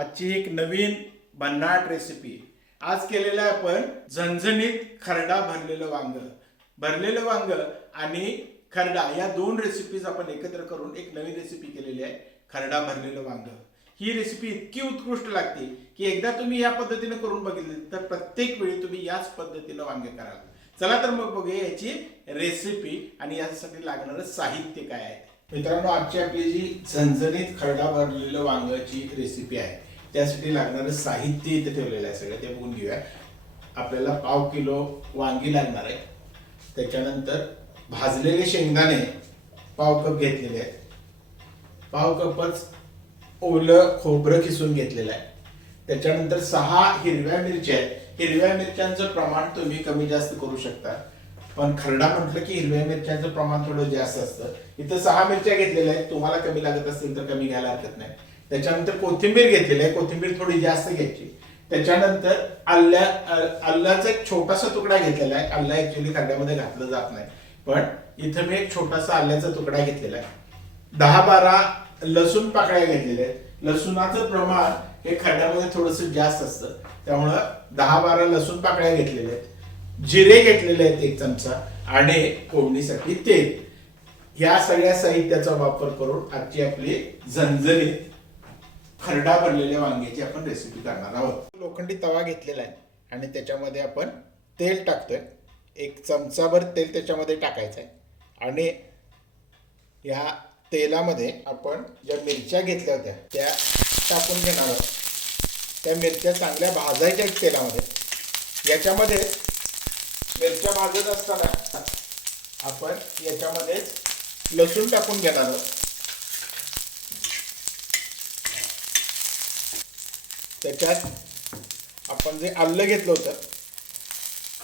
आजची एक नवीन भन्नाट रेसिपी आज केलेला आहे आपण झणझणीत खरडा भरलेलं वांग आणि खरडा या दोन रेसिपीज आपण एकत्र करून एक नवीन रेसिपी केलेली आहे खरडा भरलेलं वांग। ही रेसिपी इतकी उत्कृष्ट लागते की एकदा तुम्ही या पद्धतीने करून बघितली तर प्रत्येक वेळी तुम्ही याच पद्धतीने वांगे कराल। चला तर मग बघूया याची रेसिपी आणि यासाठी लागणारं साहित्य काय आहे। मित्रांनो, आजची आपली जी झणझणीत खरडा भरलेलं वांग्याची रेसिपी आहे त्यासाठी लागणारं साहित्य इथे ठेवलेलं आहे, सगळं ते बघून घेऊया। आपल्याला 1/2 किलो वांगी लागणार आहे। त्याच्यानंतर भाजलेले शेंगदाणे 1/2 कप घेतलेले आहेत। 1/2 कपच ओलं खोबरं किसून घेतलेलं आहे। त्याच्यानंतर 6 हिरव्या मिरच्या आहेत। हिरव्या मिरच्यांचं प्रमाण तुम्ही कमी जास्त करू शकता, पण खरडा म्हटलं की हिरव्या मिरच्यांचं प्रमाण थोडं जास्त असतं। इथं 6 मिरच्या घेतलेल्या आहेत, तुम्हाला कमी लागत असतील तर कमी घ्यायला हरकत नाही। त्याच्यानंतर कोथिंबीर घेतलेली आहे, कोथिंबीर थोडी जास्त घ्यायची। त्याच्यानंतर आल्याचा एक छोटासा तुकडा घेतलेला आहे। आलं ऍक्च्युअली खरड्यामध्ये घातलं जात नाही, पण इथं मी एक छोटासा आल्याचा तुकडा घेतलेला आहे। 10-12 लसूण पाकळ्या घेतलेल्या आहेत। लसूणाचं प्रमाण हे खरड्यामध्ये थोडंसं जास्त असतं, त्यामुळं 10-12 लसूण पाकळ्या घेतलेल्या आहेत। जिरे घेतलेले आहेत 1 चमचा आणि फोडणीसाठी तेल। या सगळ्या साहित्याचा वापर करून आजची आपली झणझणीत खरडा भरलेल्या वांग्याची आपण रेसिपी करणार आहोत। लोखंडी तवा घेतलेला आहे आणि त्याच्यामध्ये आपण तेल टाकतोय। 1 चमचाभर तेल त्याच्यामध्ये टाकायचं आहे आणि या तेलामध्ये आपण ज्या मिरच्या घेतल्या होत्या त्या टाकून घेणार आहोत। त्या मिरच्या चांगल्या भाजायच्या आहेत तेलामध्ये। याच्यामध्ये मिरच्या भाजत असताना आपण याच्यामध्ये लसूण टाकून घेणार आहोत। त्याच्यात आपण जे आलं घेतलं होतं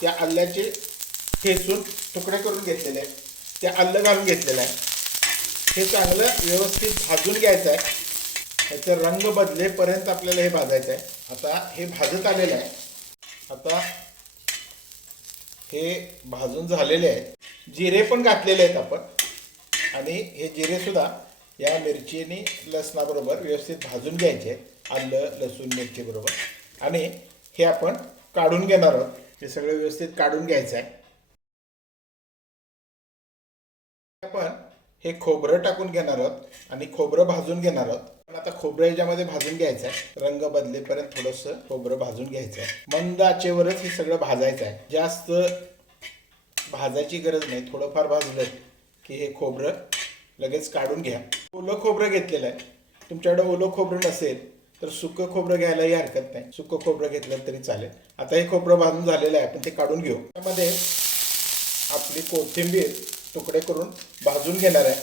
त्या आल्याचे ठेचून तुकडे करून घेतलेले आहेत, ते आलं घालून घेतलेलं आहे। हे चांगलं व्यवस्थित भाजून घ्यायचं आहे। याचा रंग बदलेपर्यंत आपल्याला हे भाजायचं आहे। आता हे भाजत आलेलं आहे। आता हे भाजून झालेले आहे। जिरे पण घातलेले आहेत आपण आणि हे जिरे सुद्धा या मिरची आणि लसणाबरोबर व्यवस्थित भाजून घ्यायचे आहेत, आलं लसूण मिरची बरोबर। आणि हे आपण काढून घेणार आहोत। हे सगळं व्यवस्थित काढून घ्यायचं आहे। आपण हे खोबरं टाकून घेणार आहोत आणि खोबरं भाजून घेणार आहोत। पण आता खोबरं याच्यामध्ये भाजून घ्यायचं आहे, रंग बदलेपर्यंत थोडंसं खोबरं भाजून घ्यायचं आहे। मंद आचेवरच हे सगळं भाजायचं आहे, जास्त भाजायची गरज नाही। थोडंफार भाजलं की हे खोबरं लगेच काढून घ्या। ओलं खोबरं घेतलेलं आहे। तुमच्याकडे ओलं खोबरं नसेल तर सुकं खोबरं घ्यायलाही हरकत नाही, सुकं खोबरं घेतलं तरी चालेल। आता हे खोबरं भाजून झालेलं आहे, आपण ते काढून घेऊ। त्यामध्ये आपली कोथिंबीर तुकडे करून भाजून घेणार आहे।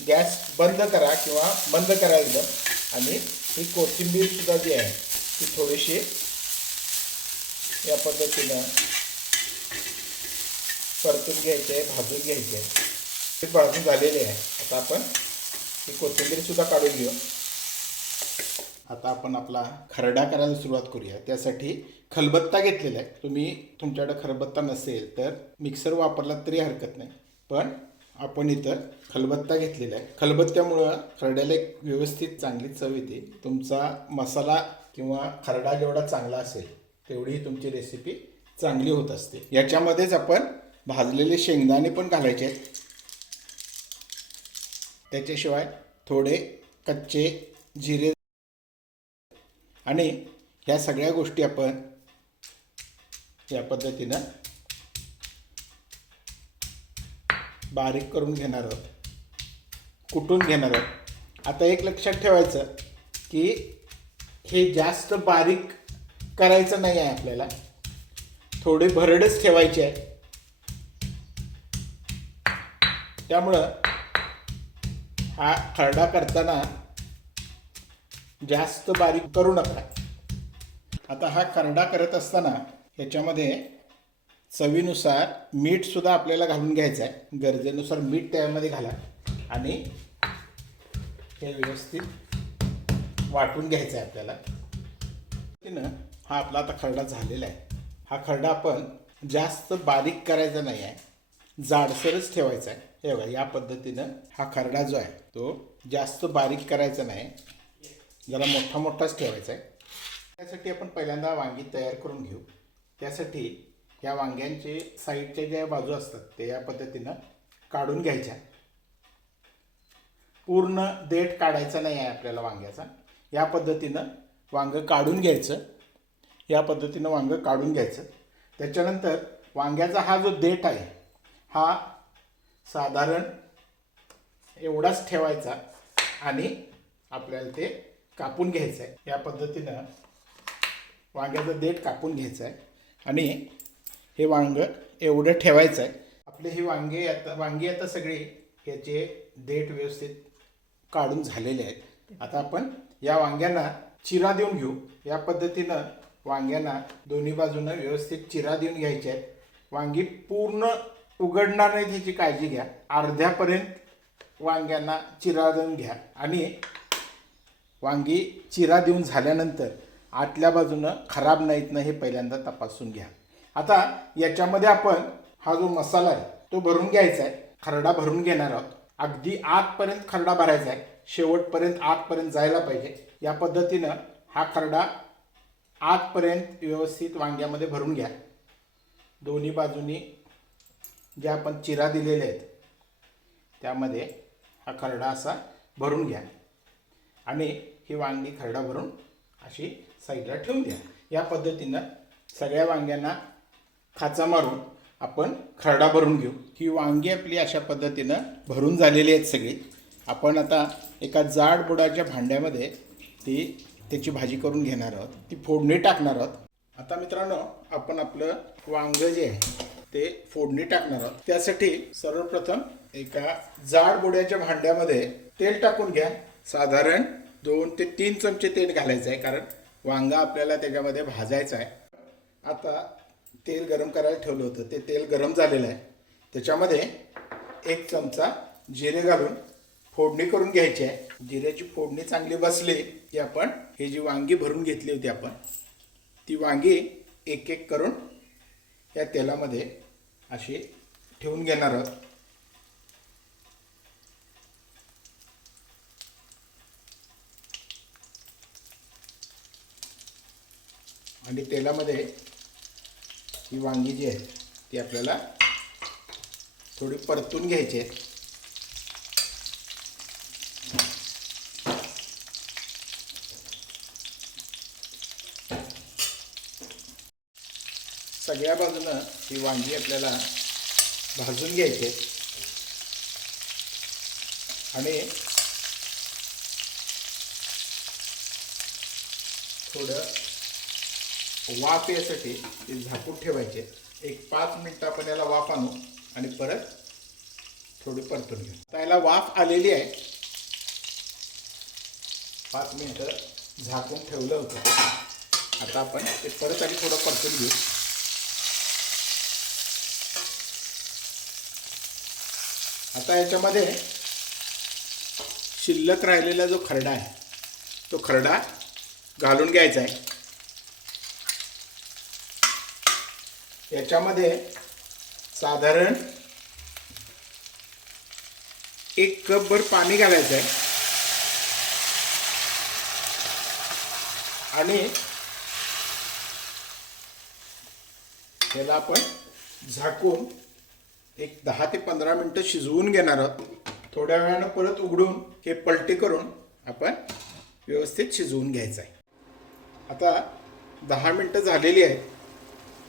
गॅस बंद करा किंवा बंद करा एकदम आणि ही कोथिंबीर सुद्धा जी आहे ती थोडीशी या पद्धतीनं परतून घ्यायची आहे, भाजून घ्यायची आहे। ते भाजून झालेले आहे। आता आपण ही कोथिंबीर सुद्धा काढून घेऊ। आता आपण आपला खरडा करायला सुरुवात करूया। त्यासाठी खलबत्ता घेतलेला आहे। तुमच्याकडे खलबत्ता नसेल तर मिक्सर वापरला तरी हरकत नाही, पण आपण इथं खलबत्ता घेतलेला आहे। खलबत्त्यामुळं खरड्याला एक व्यवस्थित चांगली चव येते। तुमचा मसाला किंवा खरडा जेवढा चांगला असेल तेवढी तुमची रेसिपी चांगली होत असते। याच्यामध्येच आपण भाजलेले शेंगदाणे पण घालायचे आहेत। त्याच्याशिवाय थोडे कच्चे जिरे आणि ह्या सगळ्या गोष्टी आपण या पद्धतीनं बारीक करून घेणार आहोत, कुटून घेणार आहोत। आता एक लक्षात ठेवायचं की हे जास्त बारीक करायचं नाही आहे, आपल्याला थोडे भरडच ठेवायचे आहे। त्यामुळं हा खरडा करताना जास्त बारीक करू नका। आता हा खरडा करत असताना ह्याच्यामध्ये चवीनुसार मीठ सुद्धा आपल्याला घालून घ्यायचं आहे। गरजेनुसार मीठ त्यामध्ये घाला आणि हे व्यवस्थित वाटून घ्यायचं आहे आपल्याला। हा आपला आता खरडा झालेला आहे। हा खरडा आपण जास्त बारीक करायचा नाही आहे, जाडसरच ठेवायचा आहे. हे बघा या पद्धतीनं हा खरडा जो आहे तो जास्त बारीक करायचा नाही, जरा मोठा मोठाच ठेवायचा आहे. त्यासाठी आपण पहिल्यांदा वांगी तयार करून घेऊ. त्यासाठी या वांग्यांचे साईडच्या ज्या बाजू असतात ते या पद्धतीनं काढून घ्यायच्या. पूर्ण देठ काढायचा नाही आहे आपल्याला वांग्याचा. या पद्धतीनं वांगं काढून घ्यायचं. या पद्धतीनं वांगं काढून घ्यायचं. त्याच्यानंतर वांग्याचा हा जो देठ आहे हा साधारण एवढाच ठेवायचा आणि आपल्याला ते कापून घ्यायचं आहे. या पद्धतीनं वांग्याचं देठ कापून घ्यायचं आहे आणि हे वांगं एवढं ठेवायचं आहे. आपले ही वांगी आता सगळे ह्याचे देठ व्यवस्थित काढून झालेले आहेत. आता आपण या वांग्यांना चिरा देऊन घेऊ. या पद्धतीनं वांग्यांना दोन्ही बाजूनं व्यवस्थित चिरा देऊन घ्यायचे आहेत. वांगी पूर्ण उघडणार नाही ह्याची काळजी घ्या. अर्ध्यापर्यंत वांग्यांना चिरा देऊन घ्या आणि वांगी चिरा देऊन झाल्यानंतर आतल्या बाजूनं खराब नाहीत ना हे पहिल्यांदा तपासून घ्या. आता याच्यामध्ये आपण हा जो मसाला आहे तो भरून घ्यायचा आहे. खरडा भरून घेणार आहोत. अगदी आतपर्यंत खरडा भरायचा आहे. शेवटपर्यंत आतपर्यंत जायला पाहिजे. या पद्धतीनं हा खरडा आतपर्यंत व्यवस्थित वांग्यामध्ये भरून घ्या. दोन्ही बाजूनी जे आपण चिरा दिलेले आहेत त्यामध्ये हा खरडा असा भरून घ्या आणि ही वांगी खरडा भरून अशी साईडला ठेवून द्या. या पद्धतीनं सगळ्या वांग्यांना खाचा मारून आपण खरडा भरून घेऊ. ही वांगी आपली अशा पद्धतीनं भरून झालेली आहेत सगळी. आपण आता एका जाड बुडाच्या भांड्यामध्ये त्याची भाजी करून घेणार आहोत. ती फोडणी टाकणार आहोत. आता मित्रांनो आपण आपलं वांगं जे आहे ते फोडणी टाकणार आहोत. त्यासाठी सर्वप्रथम एका जाड बुड्याच्या भांड्यामध्ये तेल टाकून घ्या. साधारण 2 ते 3 चमचे तेल घालायचं आहे कारण वांगा आपल्याला त्याच्यामध्ये भाजायचं आहे. आता तेल गरम करायला ठेवलं होतं ते तेल गरम झालेलं आहे. त्याच्यामध्ये 1 चमचा जिरे घालून फोडणी करून घ्यायची आहे. जिऱ्याची फोडणी चांगली बसली की आपण ही जी वांगी भरून घेतली होती आपण ती वांगी एक एक करून या तेलामध्ये अशी ठेवून घेणार आहोत. आणि तेलामध्ये ही वांगी जी आहे ती आपल्याला थोडी परतून घ्यायची आहे. सगळ्या बाजूनं ही वांगी आपल्याला भाजून घ्यायची आहे आणि थोडं वाफ यासाठी ते झाकून ठेवायचे. 1-5 मिनटं आपण याला वाफ आणू आणि परत थोडी परतून घेऊ. आता याला वाफ आलेली आहे. 5 मिनटं झाकून ठेवलं होतं. आता आपण ते परत आणि थोडं परतून घेऊ. आता याच्यामध्ये शिल्लक राहिलेला जो खरडा आहे तो खरडा घालून घ्यायचा आहे. याच्यामध्ये साधारण 1 कपभर पाणी घालायचं आहे आणि याला आपण झाकून एक 10 ते 15 मिनटं शिजवून घेणार आहोत. थोड्या वेळानं परत उघडून हे पलटी करून आपण व्यवस्थित शिजवून घ्यायचं आहे. आता 10 मिनटं झालेली आहेत.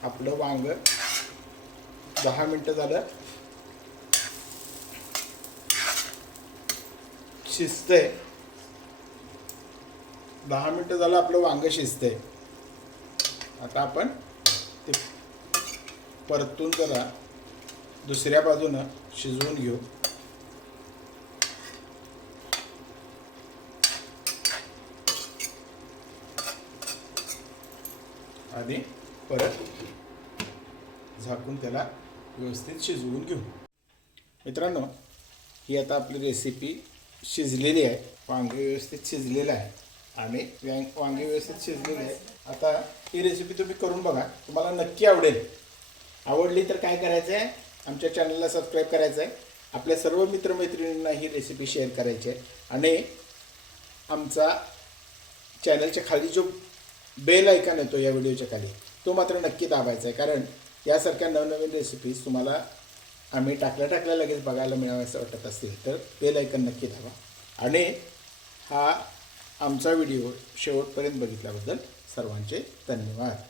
आपलं वांग 10 मिनटं झालं शिजतंय. 10 मिनटं झालं आपलं वांग शिजतंय. आता आपण ते परतून जरा दुसऱ्या बाजूनं शिजवून घेऊ. आणि परत झाकून त्याला व्यवस्थित शिजवून घेऊ. मित्रांनो ही आता आपली रेसिपी शिजलेली आहे. वांगे व्यवस्थित शिजलेलं आहे आणि वांगे व्यवस्थित शिजलेले आहे. आता ही रेसिपी तुम्ही करून बघा. तुम्हाला नक्की आवडेल. आवडली तर काय करायचं आहे आमच्या चॅनलला सबस्क्राईब करायचं आहे, आपल्या सर्व मित्रमैत्रिणींना ही रेसिपी शेअर करायची आहे आणि आमचा चॅनलच्या खाली जो बेल आयकॉन येतो या व्हिडिओच्या खाली तो मात्र नक्की दाबायचा आहे, कारण यासारख्या नवनवीन रेसिपीज तुम्हाला आम्ही टाकल्या लगेच बघायला मिळावं वाटत असतील तर बेल आयकॉन नक्की दाबा. आणि हा आमचा व्हिडिओ शेवटपर्यंत बघितल्याबद्दल सर्वांचे धन्यवाद.